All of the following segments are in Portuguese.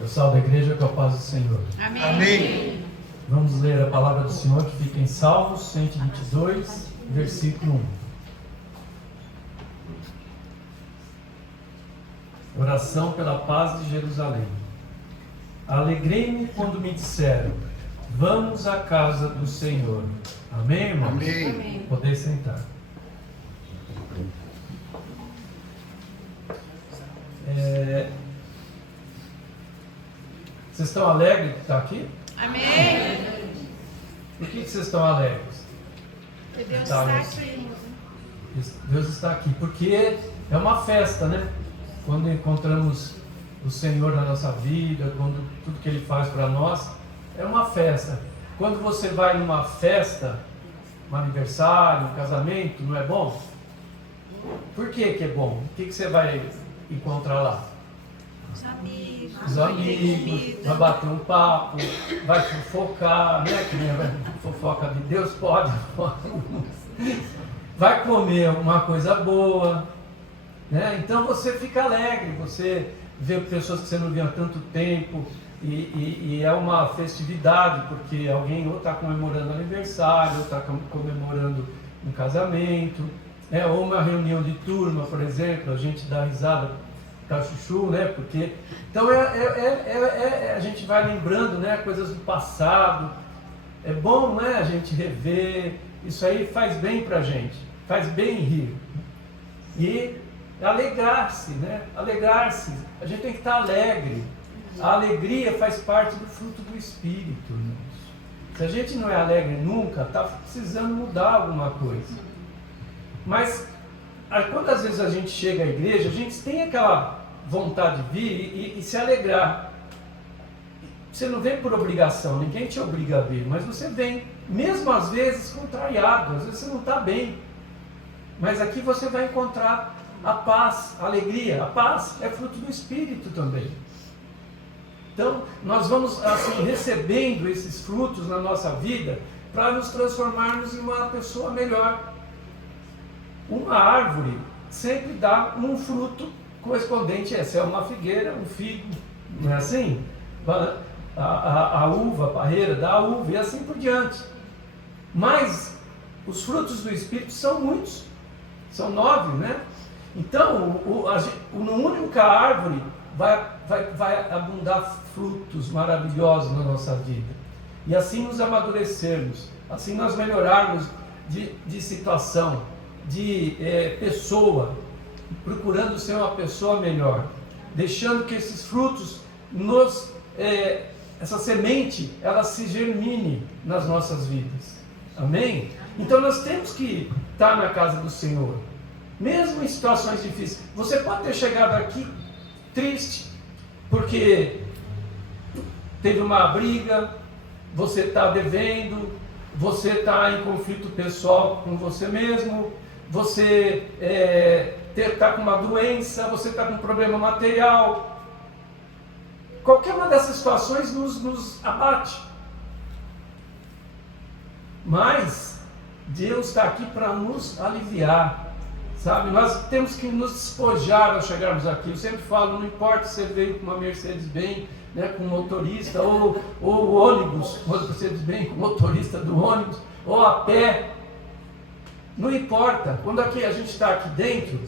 Eu salvo a igreja com a paz do Senhor. Amém. Amém. Vamos ler a palavra do Senhor que fica em Salmos 122, versículo 1. Oração pela paz de Jerusalém. Alegrei-me quando me disseram: vamos à casa do Senhor. Amém, irmãos? Amém. Poder sentar. Vocês estão alegres de estar aqui? Amém. Por que vocês estão alegres? Que Deus Tá, está mas- aqui. Deus está aqui, porque é uma festa, né? Quando encontramos o Senhor na nossa vida, quando tudo que Ele faz para nós, é uma festa. Quando você vai numa festa, um aniversário, um casamento, não é bom? Por que é bom? O que você vai encontrar lá? Os amigos. Os amigos, vai bater um papo, vai fofocar, né? Que nem a fofoca de Deus pode. Vai comer uma coisa boa, né? Então você fica alegre, você vê pessoas que você não via há tanto tempo e é uma festividade, porque alguém ou está comemorando aniversário, ou está comemorando um casamento, ou uma reunião de turma, por exemplo, a gente dá risada com a chuchu, né? Porque então a gente vai lembrando, né, coisas do passado. É bom, né, a gente rever. Isso aí faz bem pra gente, faz bem rir. E alegrar-se, né? Alegrar-se. A gente tem que estar alegre. A alegria faz parte do fruto do Espírito, irmãos. Se a gente não é alegre nunca, está precisando mudar alguma coisa. Mas quantas vezes a gente chega à igreja, a gente tem aquela vontade de vir e se alegrar. Você não vem por obrigação, ninguém te obriga a vir, mas você vem, mesmo às vezes contrariado, às vezes você não está bem. Mas aqui você vai encontrar a paz, a alegria. A paz é fruto do Espírito também. Então, nós vamos assim recebendo esses frutos na nossa vida para nos transformarmos em uma pessoa melhor. Uma árvore sempre dá um fruto correspondente, essa é uma figueira, um figo, não é assim? A uva, a parreira dá a uva e assim por diante. Mas os frutos do Espírito são muitos, são 9, né? Então, numa única árvore vai abundar frutos maravilhosos na nossa vida. E assim nos amadurecermos, assim nós melhorarmos de situação, de pessoa, procurando ser uma pessoa melhor, deixando que esses frutos essa semente, ela se germine nas nossas vidas. Amém? Então nós temos que estar na casa do Senhor, mesmo em situações difíceis. Você pode ter chegado aqui triste, porque teve uma briga, você está devendo, você está em conflito pessoal com você mesmo, você está com uma doença, você está com um problema material. Qualquer uma dessas situações nos abate. Mas Deus está aqui para nos aliviar, sabe? Nós temos que nos despojar ao chegarmos aqui. Eu sempre falo, não importa se você veio com uma Mercedes-Benz, né, com motorista, ou ônibus, Mercedes-Benz com motorista do ônibus, ou a pé, não importa. Quando a gente está aqui dentro,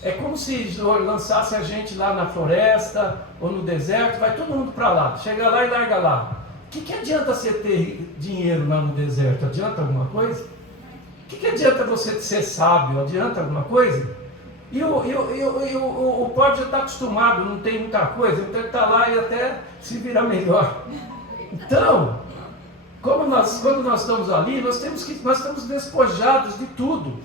é como se lançasse a gente lá na floresta ou no deserto, vai todo mundo para lá, chega lá e larga lá. O que adianta você ter dinheiro lá no deserto? Adianta alguma coisa? O que adianta você ser sábio? Adianta alguma coisa? E o pobre já está acostumado, não tem muita coisa, então ele está lá e até se vira melhor. Então, quando nós estamos ali, nós estamos despojados de tudo.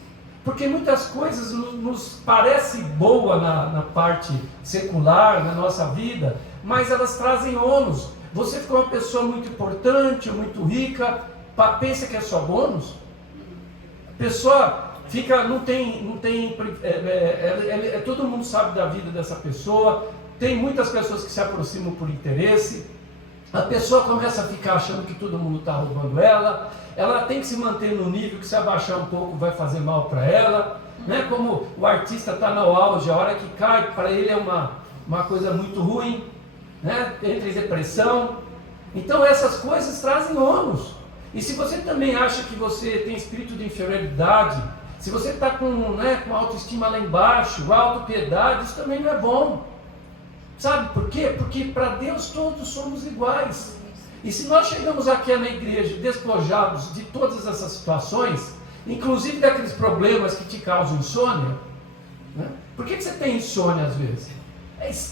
Porque muitas coisas nos parecem boas na parte secular, na nossa vida, mas elas trazem ônus. Você ficou uma pessoa muito importante, ou muito rica, pensa que é só bônus? A pessoa fica, todo mundo sabe da vida dessa pessoa, tem muitas pessoas que se aproximam por interesse, a pessoa começa a ficar achando que todo mundo está roubando ela tem que se manter no nível que se abaixar um pouco vai fazer mal para ela, né? Como o artista está no auge, a hora que cai, para ele é uma coisa muito ruim. né? Entra em depressão. Então essas coisas trazem ônus. E se você também acha que você tem espírito de inferioridade, se você está com a autoestima lá embaixo, a autopiedade, isso também não é bom. Sabe por quê? Porque para Deus todos somos iguais. E se nós chegamos aqui na igreja despojados de todas essas situações, inclusive daqueles problemas que te causam insônia, né? Por que você tem insônia às vezes?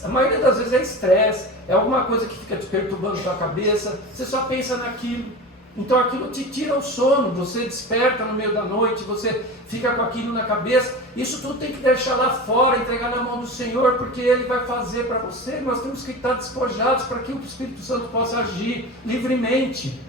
A maioria das vezes é estresse, é alguma coisa que fica te perturbando a tua cabeça, você só pensa naquilo. Então aquilo te tira o sono, você desperta no meio da noite, você fica com aquilo na cabeça. Isso tudo tem que deixar lá fora, entregar na mão do Senhor, porque Ele vai fazer para você. Nós temos que estar despojados para que o Espírito Santo possa agir livremente.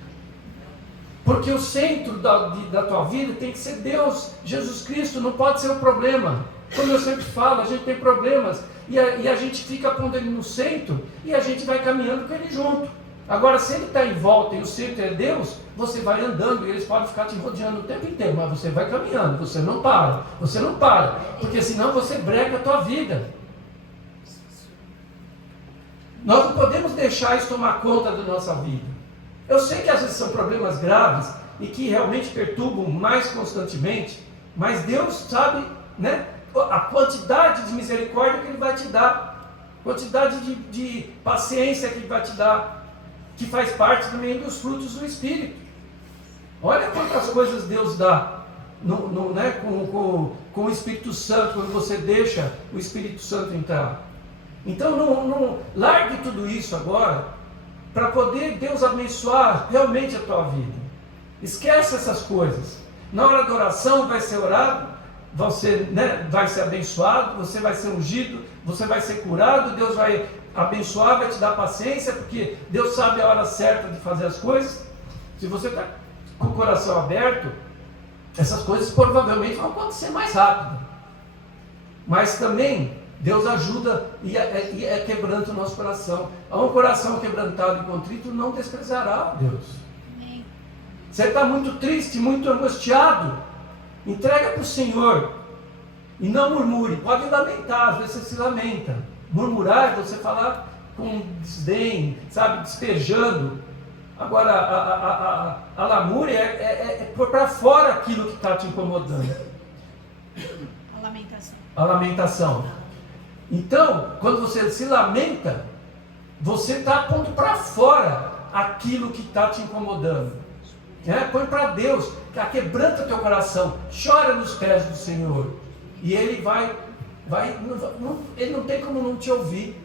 Porque o centro da tua vida tem que ser Deus, Jesus Cristo, não pode ser o problema. Como eu sempre falo, a gente tem problemas e a gente fica pondo Ele no centro e a gente vai caminhando com Ele junto. Agora, se Ele está em volta e o centro é Deus, você vai andando e eles podem ficar te rodeando o tempo inteiro, mas você vai caminhando, você não para, porque senão você brega a tua vida. Nós não podemos deixar isso tomar conta da nossa vida. Eu sei que às vezes são problemas graves e que realmente perturbam mais constantemente, mas Deus sabe, né, a quantidade de misericórdia que Ele vai te dar, quantidade de paciência que Ele vai te dar, que faz parte também dos frutos do Espírito. Olha quantas coisas Deus dá com o Espírito Santo, quando você deixa o Espírito Santo entrar. Então não largue tudo isso agora, para poder Deus abençoar realmente a tua vida. Esquece essas coisas. Na hora da oração vai ser orado, você vai ser abençoado, você vai ser ungido, você vai ser curado, Deus vai abençoar, vai te dar paciência, porque Deus sabe a hora certa de fazer as coisas. Se você está com o coração aberto, essas coisas provavelmente vão acontecer mais rápido. Mas também Deus ajuda e é quebrando o nosso coração. A um coração quebrantado e contrito não desprezará Deus. Amém. Você está muito triste, muito angustiado, entrega para o Senhor e não murmure. Pode lamentar, às vezes você se lamenta. Murmurar é você falar com desdém, sabe, despejando. Agora, a lamúria é pôr para fora aquilo que está te incomodando. A lamentação. Então, quando você se lamenta, você está pondo para fora aquilo que está te incomodando. Põe para Deus, quebranta teu coração, chora nos pés do Senhor. E Ele Ele não tem como não te ouvir.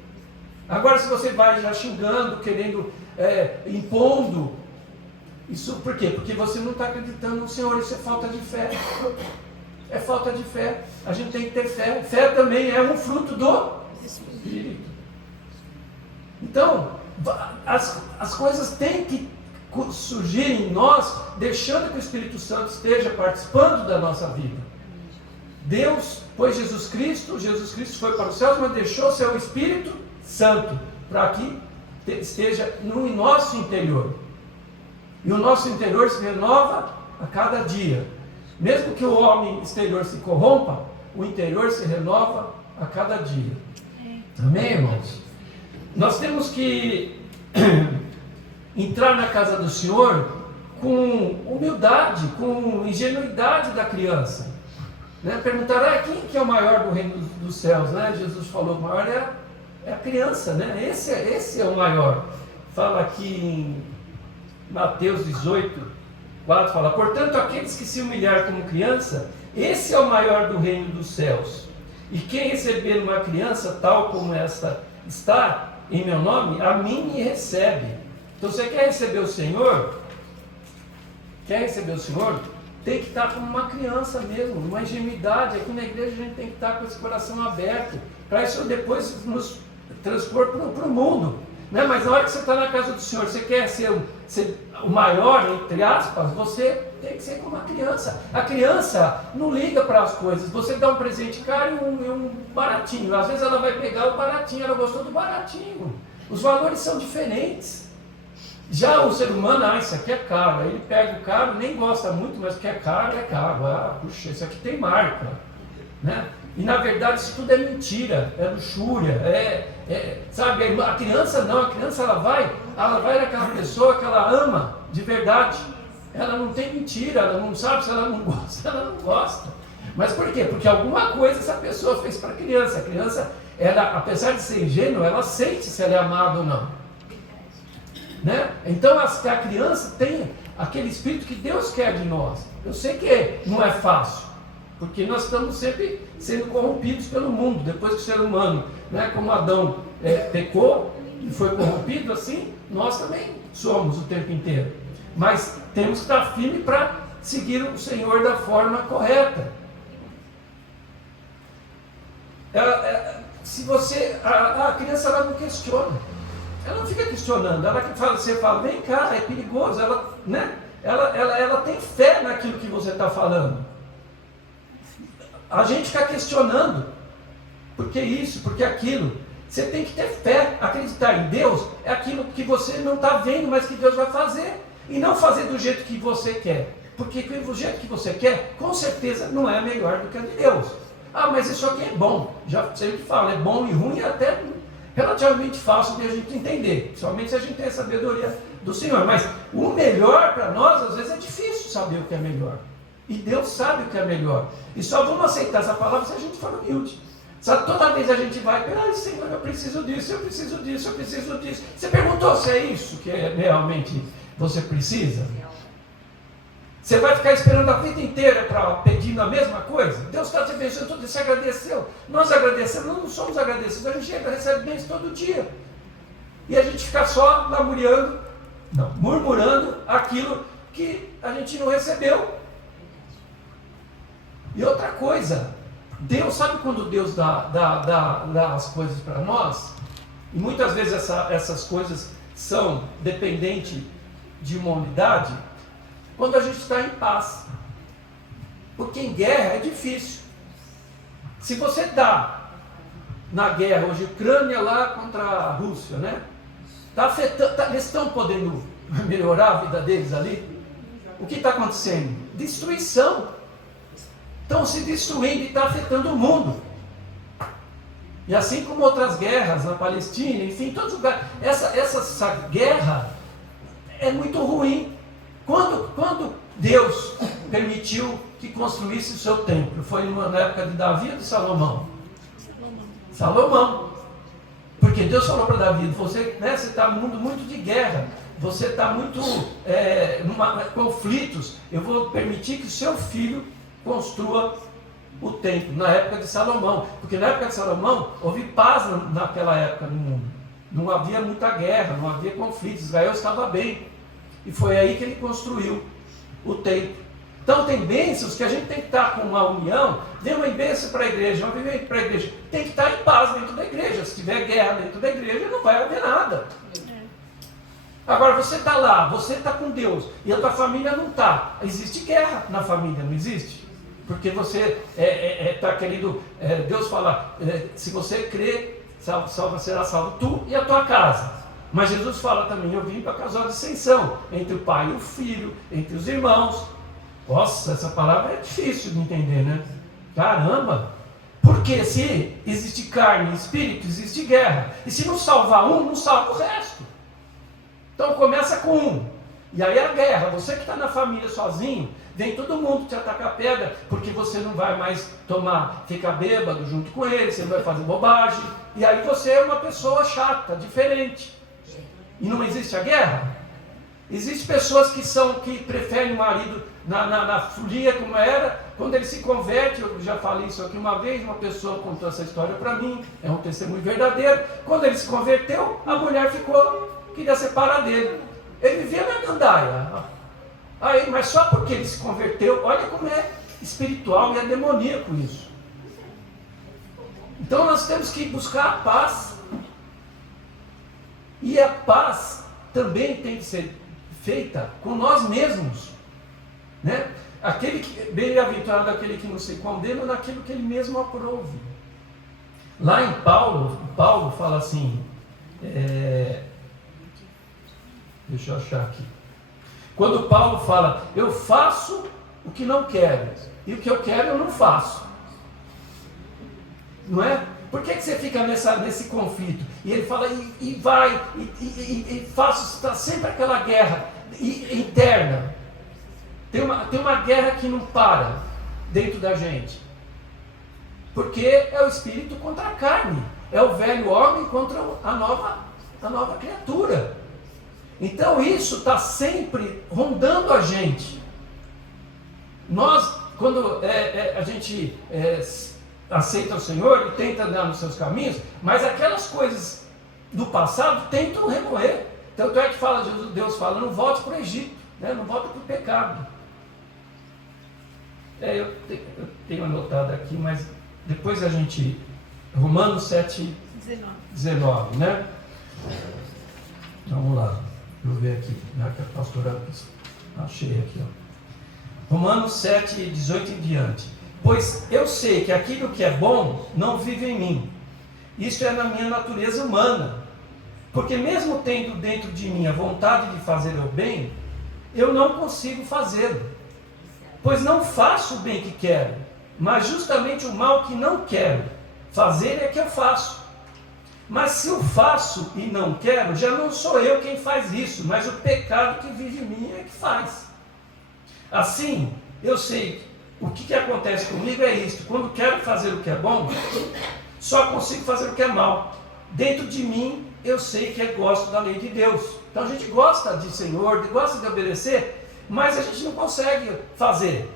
Agora, se você vai já xingando, querendo, impondo, isso por quê? Porque você não está acreditando no Senhor, isso é falta de fé. É falta de fé. A gente tem que ter fé. Fé também é um fruto do Espírito. Então, as coisas têm que surgir em nós, deixando que o Espírito Santo esteja participando da nossa vida. Deus pôs Jesus Cristo foi para os céus, mas deixou seu Espírito Santo para que esteja no nosso interior. E o nosso interior se renova a cada dia. Mesmo que o homem exterior se corrompa, o interior se renova a cada dia. Amém, irmãos? Nós temos que entrar na casa do Senhor com humildade, com ingenuidade da criança. Perguntará quem que é o maior do reino dos céus, Jesus falou, o maior é a criança, esse é o maior. Fala aqui em Mateus 18, 4, fala, portanto, aqueles que se humilhar como criança, esse é o maior do reino dos céus. E quem receber uma criança tal como esta está em meu nome, a mim me recebe. Então, você quer receber o Senhor? Tem que estar como uma criança mesmo, uma ingenuidade. Aqui na igreja a gente tem que estar com esse coração aberto, para isso depois nos transpor para o mundo. Mas na hora que você está na casa do Senhor, você quer ser o maior, entre aspas, você tem que ser como uma criança. A criança não liga para as coisas. Você dá um presente caro e um baratinho. Às vezes ela vai pegar o baratinho, ela gostou do baratinho. Os valores são diferentes. Já o ser humano, isso aqui é caro. Aí ele pega o caro, nem gosta muito, mas o que é caro, é caro. Puxa, isso aqui tem marca. E na verdade isso tudo é mentira, é luxúria, sabe? A criança não, a criança ela vai naquela pessoa que ela ama de verdade. Ela não tem mentira, ela não sabe se ela não gosta, ela não gosta. Mas por quê? Porque alguma coisa essa pessoa fez para a criança. A criança, ela, apesar de ser ingênua, ela sente se ela é amada ou não. Né? Então a criança tem aquele espírito que Deus quer de nós. Eu sei que não é fácil, porque nós estamos sempre sendo corrompidos pelo mundo. Depois que o ser humano, né, como Adão pecou e foi corrompido, assim, nós também somos o tempo inteiro. Mas temos que estar firme para seguir o Senhor da forma correta. Se você, a criança ela não questiona, ela não fica questionando, você fala, vem cá, é perigoso, ela tem fé naquilo que você está falando. A gente fica questionando, por que isso, por que aquilo? Você tem que ter fé, acreditar em Deus, é aquilo que você não está vendo, mas que Deus vai fazer, e não fazer do jeito que você quer, porque do jeito que você quer, com certeza não é melhor do que a de Deus. Ah, mas isso aqui é bom, já sempre falo, é bom e ruim, é até relativamente fácil de a gente entender, principalmente se a gente tem a sabedoria do Senhor, mas o melhor para nós, às vezes é difícil saber o que é melhor, e Deus sabe o que é melhor, e só vamos aceitar essa palavra se a gente for humilde. Sabe, toda vez a gente vai, Senhor, eu preciso disso, eu preciso disso, eu preciso disso. Você perguntou se é isso que realmente você precisa? Você vai ficar esperando a vida inteira pedindo a mesma coisa? Deus está te abençoando tudo, você agradeceu. Nós agradecemos, nós não somos agradecidos, a gente recebe bens todo dia. E a gente fica só murmurando aquilo que a gente não recebeu. E outra coisa, Deus, sabe quando Deus dá as coisas para nós? E muitas vezes essas coisas são dependentes de uma unidade, quando a gente está em paz. Porque em guerra é difícil. Se você está na guerra hoje, Ucrânia lá contra a Rússia, né? Está afetando, eles estão podendo melhorar a vida deles ali? O que está acontecendo? Destruição. Estão se destruindo e está afetando o mundo. E assim como outras guerras na Palestina, enfim, em todos os lugares. Essa guerra é muito ruim. Quando Deus permitiu que construísse o seu templo? Foi na época de Davi ou de Salomão? Salomão. Porque Deus falou para Davi, você está num mundo muito de guerra, você está muito conflitos, eu vou permitir que o seu filho construa o templo, na época de Salomão, porque na época de Salomão houve paz naquela época no mundo, não havia muita guerra, não havia conflitos, Israel estava bem, e foi aí que ele construiu o templo. Então tem bênçãos que a gente tem que estar com uma união, dê uma bênção para a igreja, uma bênção para a igreja, tem que estar em paz dentro da igreja, se tiver guerra dentro da igreja não vai haver nada. Agora você está lá, você está com Deus, e a tua família não está, existe guerra na família, não existe? Porque você está querendo, Deus fala, se você crer, será salvo tu e a tua casa. Mas Jesus fala também, eu vim para causar dissensão entre o pai e o filho, entre os irmãos. Nossa, essa palavra é difícil de entender, né? Caramba! Porque se existe carne e espírito, existe guerra. E se não salvar um, não salva o resto. Então começa com um. E aí a guerra, você que está na família sozinho, vem todo mundo te atacar pedra, porque você não vai mais ficar bêbado junto com ele, você não vai fazer bobagem, e aí você é uma pessoa chata, diferente. E não existe a guerra? Existem pessoas que preferem o marido na folia como era, quando ele se converte, eu já falei isso aqui uma vez, uma pessoa contou essa história para mim, é um testemunho verdadeiro, quando ele se converteu, a mulher queria separar dele. Ele vivia na gandaia. Aí, mas só porque ele se converteu, olha como é espiritual e é demoníaco isso. Então nós temos que buscar a paz. E a paz também tem que ser feita com nós mesmos. Né? Bem-aventurado aquele que não se condena naquilo que ele mesmo aprove. Lá em Paulo fala assim, deixa eu achar aqui. Quando Paulo fala, eu faço o que não quero, e o que eu quero eu não faço. não é? Por que você fica nesse conflito? E ele fala, está sempre aquela guerra interna. Tem uma guerra que não para dentro da gente. Porque é o espírito contra a carne. É o velho homem contra a nova criatura. Então isso está sempre rondando a gente. Nós, quando a gente aceita o Senhor e tenta andar nos seus caminhos, mas aquelas coisas do passado tentam remoer. Tanto é que Deus fala, não volte para o Egito, né? Não volte para o pecado. Eu tenho anotado aqui, mas depois a gente... Romanos 7, 19, né? Vamos lá, deixa eu ver aqui, né, que a pastora achei aqui, ó. Romanos 7, 18 em diante. Pois eu sei que aquilo que é bom não vive em mim. Isso é na minha natureza humana. Porque mesmo tendo dentro de mim a vontade de fazer o bem, eu não consigo fazê-lo. Pois não faço o bem que quero, mas justamente o mal que não quero fazer é que eu faço. Mas se eu faço e não quero, já não sou eu quem faz isso, mas o pecado que vive em mim é que faz. Assim, eu sei, o que acontece comigo é isso: quando quero fazer o que é bom, só consigo fazer o que é mal. Dentro de mim, eu sei que eu gosto da lei de Deus. Então a gente gosta de Senhor, gosta de obedecer, mas a gente não consegue fazer.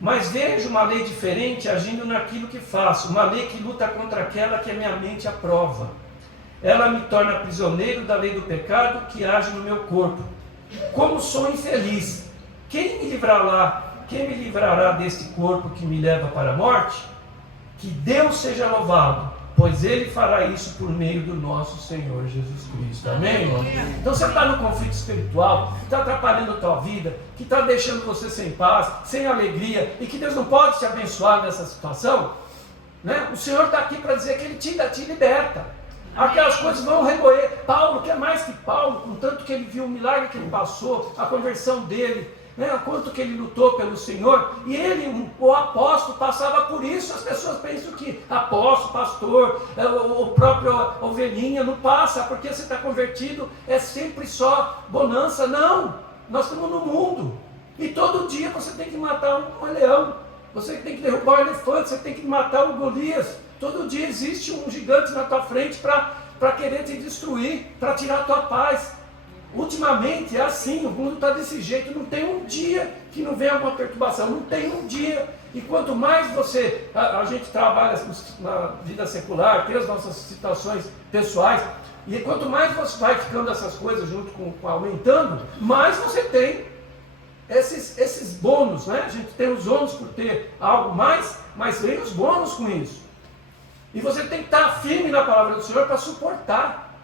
Mas vejo uma lei diferente agindo naquilo que faço, uma lei que luta contra aquela que a minha mente aprova. Ela me torna prisioneiro da lei do pecado que age no meu corpo. Como sou infeliz! Quem me livrará deste corpo que me leva para a morte? Que Deus seja louvado, pois Ele fará isso por meio do nosso Senhor Jesus Cristo. Amém, irmão? Então você está no conflito espiritual, que está atrapalhando a tua vida, que está deixando você sem paz, sem alegria, e que Deus não pode te abençoar nessa situação, né? O Senhor está aqui para dizer que Ele te liberta. Aquelas coisas vão remoer. Paulo, que é mais que Paulo, com tanto que ele viu o milagre que ele passou, a conversão dele, né, o quanto que ele lutou pelo Senhor, e ele, o apóstolo, passava por isso. As pessoas pensam que apóstolo, pastor, o próprio ovelhinha não passa, porque você está convertido, é sempre só bonança. Não, nós estamos no mundo, e todo dia você tem que matar um leão, você tem que derrubar o elefante, você tem que matar o Golias. Todo dia existe um gigante na tua frente para querer te destruir, para tirar a tua paz. Ultimamente é assim, o mundo está desse jeito, não tem um dia que não venha alguma perturbação, não tem um dia. E quanto mais a gente trabalha na vida secular, tem as nossas situações pessoais, e quanto mais você vai ficando essas coisas junto com aumentando, mais você tem esses bônus, né? A gente tem os ônus por ter algo mais, mas vem os bônus com isso. E você tem que estar firme na palavra do Senhor para suportar.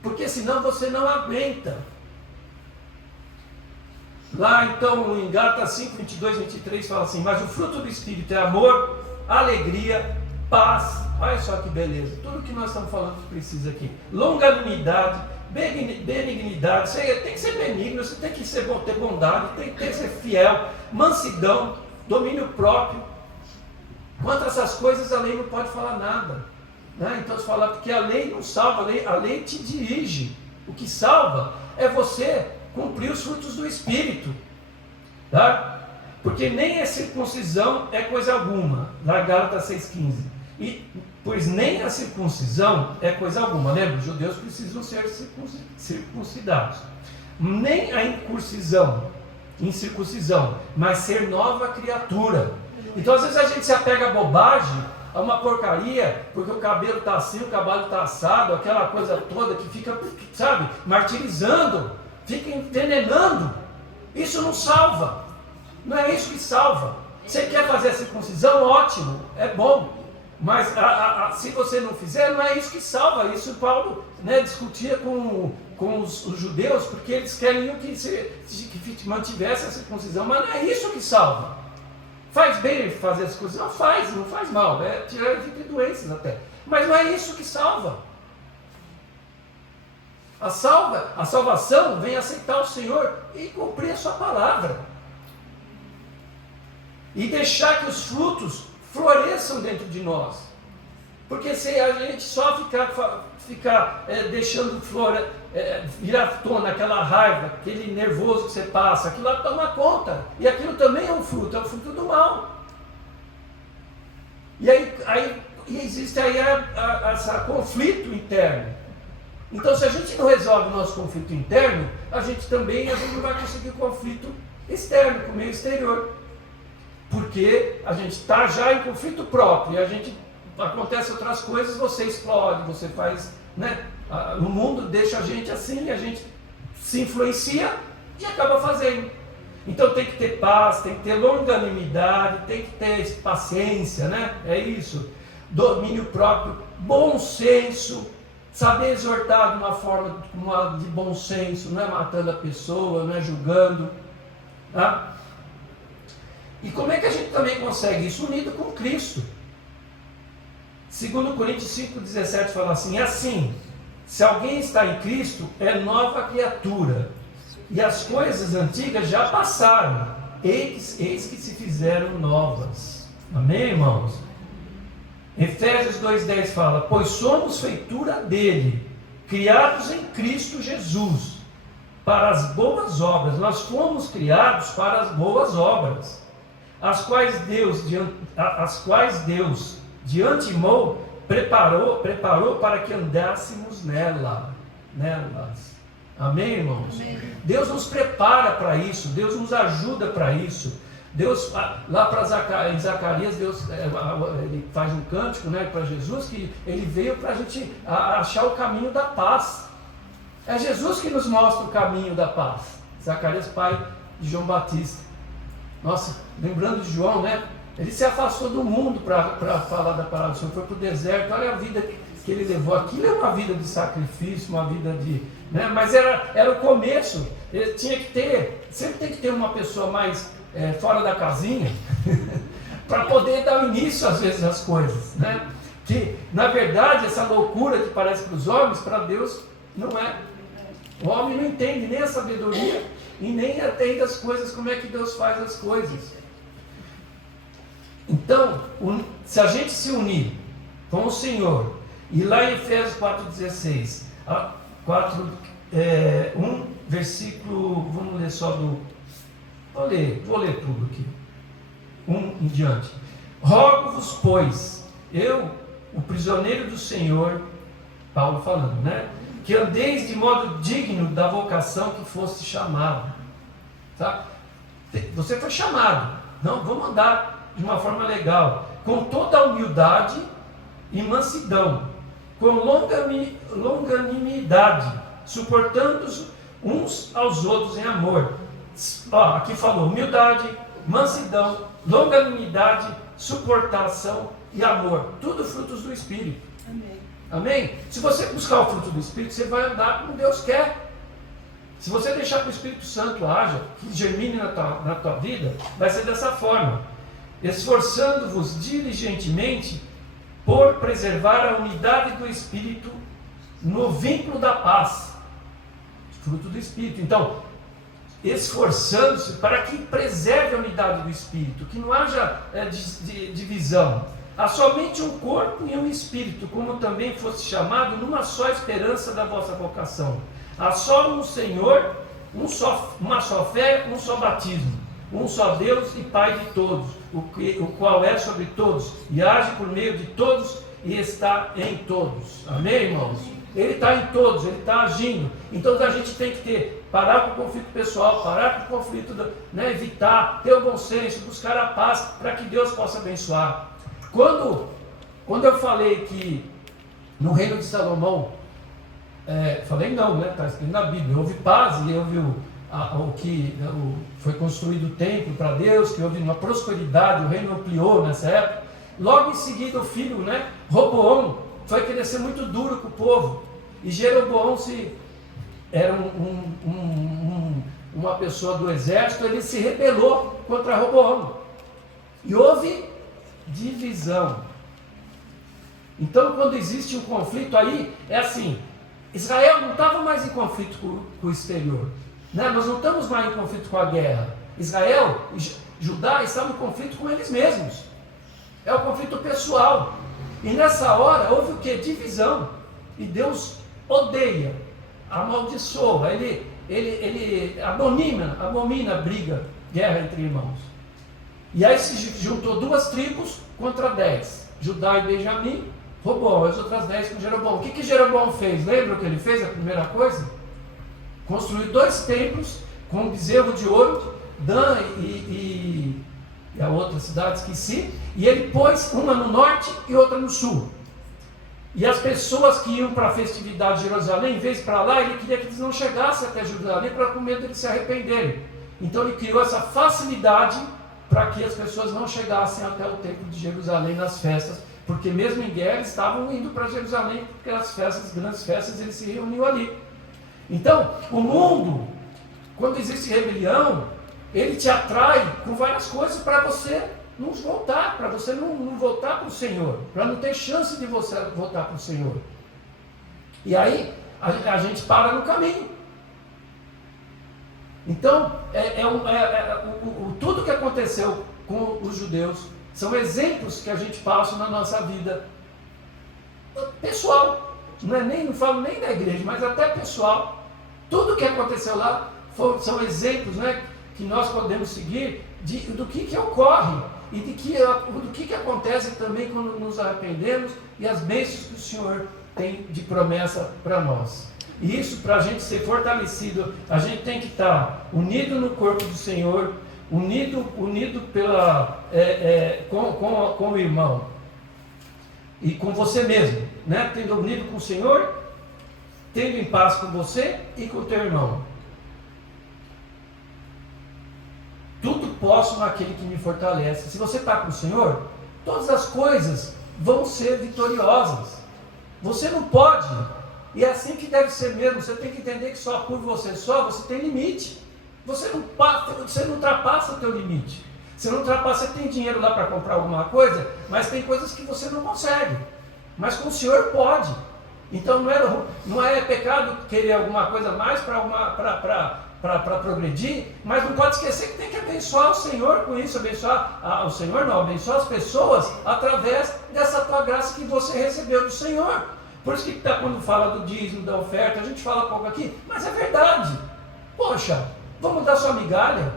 Porque senão você não aguenta. Lá então em Gálatas 5, 22, 23 fala assim: mas o fruto do Espírito é amor, alegria, paz. Olha só que beleza. Tudo que nós estamos falando que precisa aqui. Longanimidade, benignidade. Você tem que ser benigno, você tem que ter bondade, tem que ser fiel, mansidão, domínio próprio. Contra essas coisas a lei não pode falar nada, né? Então se fala porque a lei não salva, a lei te dirige. O que salva é você cumprir os frutos do Espírito, tá? Porque nem a circuncisão é coisa alguma, lá Gálatas 6,15, pois nem a circuncisão é coisa alguma. Lembra? Os judeus precisam ser circuncidados, nem a incircuncisão, mas ser nova criatura. Então às vezes a gente se apega a bobagem, a uma porcaria, porque o cabelo está assim, o cavalo está assado, aquela coisa toda que fica, sabe, martirizando, fica envenenando. Isso não salva, não é isso que salva. Você quer fazer a circuncisão? Ótimo, é bom, mas se você não fizer, não é isso que salva. Isso Paulo, né, discutia com os judeus, porque eles queriam que mantivesse a circuncisão, mas não é isso que salva. Faz bem fazer as coisas? Não faz mal, tirar de doenças até. Mas não é isso que salva. A salvação vem aceitar o Senhor e cumprir a sua palavra. E deixar que os frutos floresçam dentro de nós. Porque se a gente só ficar deixando virar à tona aquela raiva, aquele nervoso que você passa, aquilo lá toma conta. E aquilo também é um fruto do mal. E aí existe aí esse conflito interno. Então, se a gente não resolve o nosso conflito interno, a gente não vai conseguir o conflito externo, com o meio exterior. Porque a gente está já em conflito próprio, e acontece outras coisas, você explode, você faz, né? O mundo deixa a gente assim, a gente se influencia e acaba fazendo. Então tem que ter paz, tem que ter longanimidade, tem que ter paciência, né? É isso. Domínio próprio, bom senso, saber exortar de uma forma de bom senso, não é matando a pessoa, não é julgando. Tá? E como é que a gente também consegue isso? Unido com Cristo. 2 Coríntios 5,17 fala assim, se alguém está em Cristo, é nova criatura, e as coisas antigas já passaram, eis que se fizeram novas. Amém, irmãos? Efésios 2,10 fala, pois somos feitura dele, criados em Cristo Jesus, para as boas obras. Nós fomos criados para as boas obras, as quais Deus de antemão preparou para que andássemos nelas. Amém, irmãos? Amém. Deus nos prepara para isso, Deus nos ajuda para isso. Deus, lá em Zacarias, Deus ele faz um cântico, né, para Jesus, que ele veio para a gente achar o caminho da paz. É Jesus que nos mostra o caminho da paz. Zacarias, pai de João Batista. Nossa, lembrando de João, né? Ele se afastou do mundo para falar da palavra do Senhor, foi para o deserto. Olha a vida que ele levou. Aquilo é uma vida de sacrifício, uma vida de... Né? Mas era o começo. Ele tinha que ter, sempre tem que ter uma pessoa mais fora da casinha, para poder dar início às vezes às coisas. Né? Que, na verdade, essa loucura que parece para os homens, para Deus não é. O homem não entende nem a sabedoria e nem entende as coisas, como é que Deus faz as coisas. Então, se a gente se unir com o Senhor, e lá em Efésios 4,16, 1 versículo, vamos ler só vou ler tudo aqui, 1 em diante. Rogo-vos, pois, eu, o prisioneiro do Senhor, Paulo falando, né? Que andeis de modo digno da vocação que foste chamado. Tá? Você foi chamado. Não, vamos andar de uma forma legal, com toda a humildade e mansidão, com longanimidade, suportando-os uns aos outros em amor. Aqui falou humildade, mansidão, longanimidade, suportação e amor, tudo frutos do Espírito. Amém. Amém? Se você buscar o fruto do Espírito, você vai andar como Deus quer. Se você deixar que o Espírito Santo haja, que germine na tua vida, vai ser dessa forma. Esforçando-vos diligentemente por preservar a unidade do Espírito no vínculo da paz. Fruto do Espírito. Então, esforçando-se para que preserve a unidade do Espírito, que não haja divisão. Há somente um corpo e um Espírito, como também fosse chamado numa só esperança da vossa vocação. Há só um Senhor, uma só fé, um só batismo, um só Deus e Pai de todos, o qual é sobre todos e age por meio de todos e está em todos. Amém, irmãos? Ele está em todos, ele está agindo. Então a gente tem que parar com o conflito pessoal, parar com o conflito, evitar, ter o bom senso, buscar a paz, para que Deus possa abençoar. Quando eu falei que no reino de Salomão, falei não, né? Está escrito na Bíblia, houve paz e houve foi construído o templo para Deus, que houve uma prosperidade, o reino ampliou nessa época. Logo em seguida o filho, Roboão, foi querer ser muito duro com o povo, e Jeroboão era uma pessoa do exército, ele se rebelou contra Roboão, e houve divisão. Então, quando existe um conflito aí, é assim, Israel não estava mais em conflito com o exterior, nós não estamos mais em conflito com a guerra. Israel, Judá, estavam em conflito com eles mesmos. É o conflito pessoal. E nessa hora houve o que? Divisão. E Deus odeia, amaldiçoa, ele abomina a briga, guerra entre irmãos. E aí se juntou 2 tribos contra 10. Judá e Benjamim, roubou as outras 10 com Jeroboão. O que Jeroboão fez? Lembra o que ele fez? A primeira coisa? Construiu 2 templos com um bezerro de ouro, Dan e a outra cidade, esqueci, e ele pôs uma no norte e outra no sul. E as pessoas que iam para a festividade de Jerusalém, em vez de para lá, ele queria que eles não chegassem até Jerusalém para com medo de eles se arrependerem. Então ele criou essa facilidade para que as pessoas não chegassem até o templo de Jerusalém nas festas, porque mesmo em guerra eles estavam indo para Jerusalém, porque as festas, grandes festas, eles se reuniam ali. Então, o mundo, quando existe rebelião, ele te atrai com várias coisas para você não voltar, para você não voltar para o Senhor, para não ter chance de você voltar para o Senhor. E aí a gente para no caminho. Então, tudo que aconteceu com os judeus são exemplos que a gente passa na nossa vida pessoal. Não falo nem da igreja, mas até pessoal. Tudo que aconteceu lá são exemplos, né, que nós podemos seguir do que ocorre e do que acontece também quando nos arrependemos e as bênçãos que o Senhor tem de promessa para nós. E isso, para a gente ser fortalecido, a gente tem que estar unido no corpo do Senhor, unido com o irmão e com você mesmo, né? Tendo unido com o Senhor, tendo em paz com você e com o teu irmão. Tudo posso naquele que me fortalece. Se você está com o Senhor, todas as coisas vão ser vitoriosas. Você não pode, e é assim que deve ser mesmo. Você tem que entender que só por você tem limite. Você não ultrapassa o teu limite. Você não ultrapassa, você tem dinheiro lá para comprar alguma coisa, mas tem coisas que você não consegue. Mas com o Senhor pode. Então não é pecado querer alguma coisa a mais para progredir, mas não pode esquecer que tem que abençoar o Senhor com isso, abençoar as pessoas através dessa tua graça que você recebeu do Senhor. Por isso que quando fala do dízimo, da oferta, a gente fala pouco aqui, mas é verdade. Poxa, vamos dar sua migalha?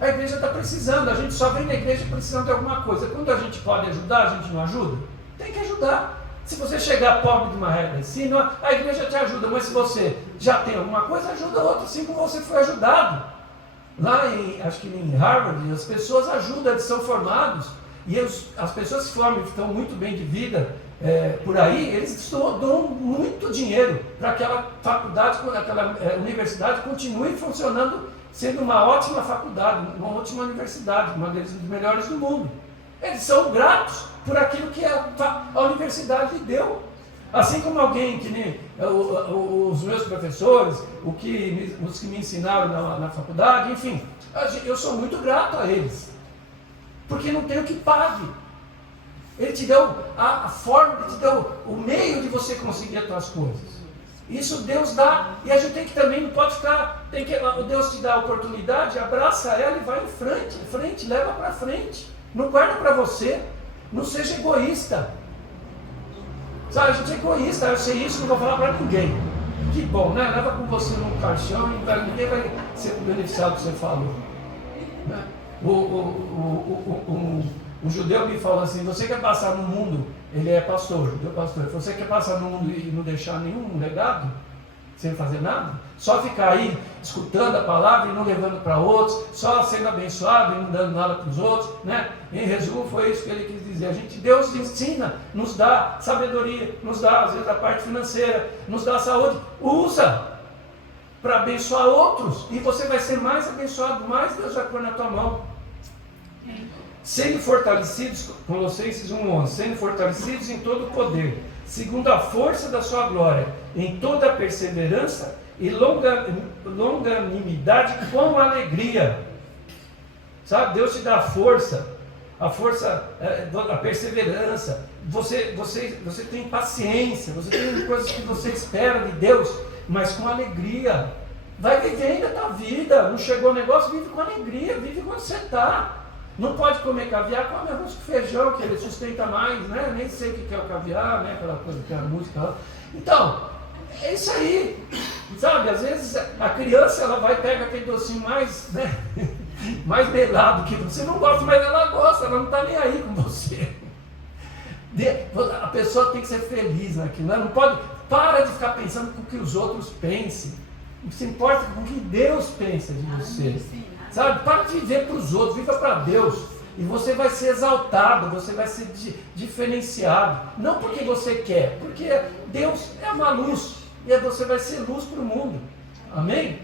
A igreja está precisando, a gente só vem na igreja precisando de alguma coisa. Quando a gente pode ajudar, a gente não ajuda? Tem que ajudar. Se você chegar pobre de uma régua em cima, a igreja te ajuda, mas se você já tem alguma coisa, ajuda outra, assim como você foi ajudado. Lá acho que em Harvard, as pessoas ajudam, eles são formados, e as pessoas que formam, que estão muito bem de vida por aí, eles dão muito dinheiro para aquela faculdade, aquela universidade continue funcionando, sendo uma ótima faculdade, uma ótima universidade, uma das melhores do mundo. Eles são gratos por aquilo que a universidade lhe deu. Assim como alguém que nem os meus professores, os que me ensinaram na faculdade, enfim, eu sou muito grato a eles, porque não tem o que pague. Ele te deu a forma, ele te deu o meio de você conseguir as suas coisas. Isso Deus dá, e a gente tem que também, não pode ficar, Deus te dá a oportunidade, abraça ela e vai em frente, leva para frente. Não guarda para você, não seja egoísta. Sabe, a gente é egoísta, eu sei isso, não vou falar para ninguém. Que bom, né? Leva com você num caixão e ninguém vai ser beneficiado do que você falou. Né? Um judeu me falou assim, você quer passar no mundo, ele é pastor, você quer passar no mundo e não deixar nenhum legado? Sem fazer nada? Só ficar aí escutando a palavra e não levando para outros, só sendo abençoado e não dando nada para os outros, né? Em resumo, foi isso que ele quis dizer. Deus ensina, nos dá sabedoria, nos dá às vezes a parte financeira, nos dá saúde, usa para abençoar outros, e você vai ser mais abençoado, mais Deus vai pôr na tua mão. Sendo fortalecidos, Colossenses 1:11, sendo fortalecidos em todo o poder, segundo a força da sua glória, em toda a perseverança e longanimidade com alegria. Sabe, Deus te dá a força, a perseverança, você tem paciência, você tem coisas que você espera de Deus, mas com alegria. Vai vivendo a tua vida, não chegou o negócio, vive com alegria, vive quando você está. Não pode comer caviar, come arroz com feijão, que ele sustenta mais, né? Nem sei o que é o caviar, né? Aquela coisa que é a música lá. Então, é isso aí, sabe? Às vezes a criança, ela vai pegar aquele docinho mais, né? mais melado que você não gosta, mas ela gosta, ela não está nem aí com você. A pessoa tem que ser feliz naquilo, né? Não pode, para de ficar pensando com o que os outros pensem. Não se importa com o que Deus pensa de você. Sabe? Para de viver para os outros, viva para Deus. E você vai ser exaltado, você vai ser diferenciado. Não porque você quer, porque Deus é uma luz. E você vai ser luz para o mundo. Amém?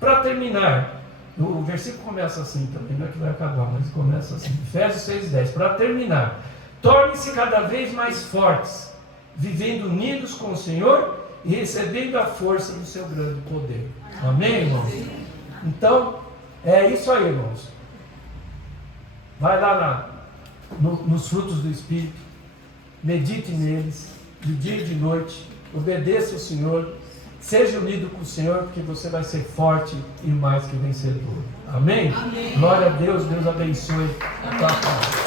Para terminar, o versículo começa assim também, não é que vai acabar, mas começa assim. Efésios 6:10. Para terminar, tornem-se cada vez mais fortes, vivendo unidos com o Senhor e recebendo a força do seu grande poder. Amém, irmãos? Então, é isso aí, irmãos. Vai lá nos frutos do Espírito, medite neles, de dia e de noite, obedeça ao Senhor, seja unido com o Senhor, porque você vai ser forte e mais que vencedor. Amém? Amém. Glória a Deus, Deus abençoe a tua casa.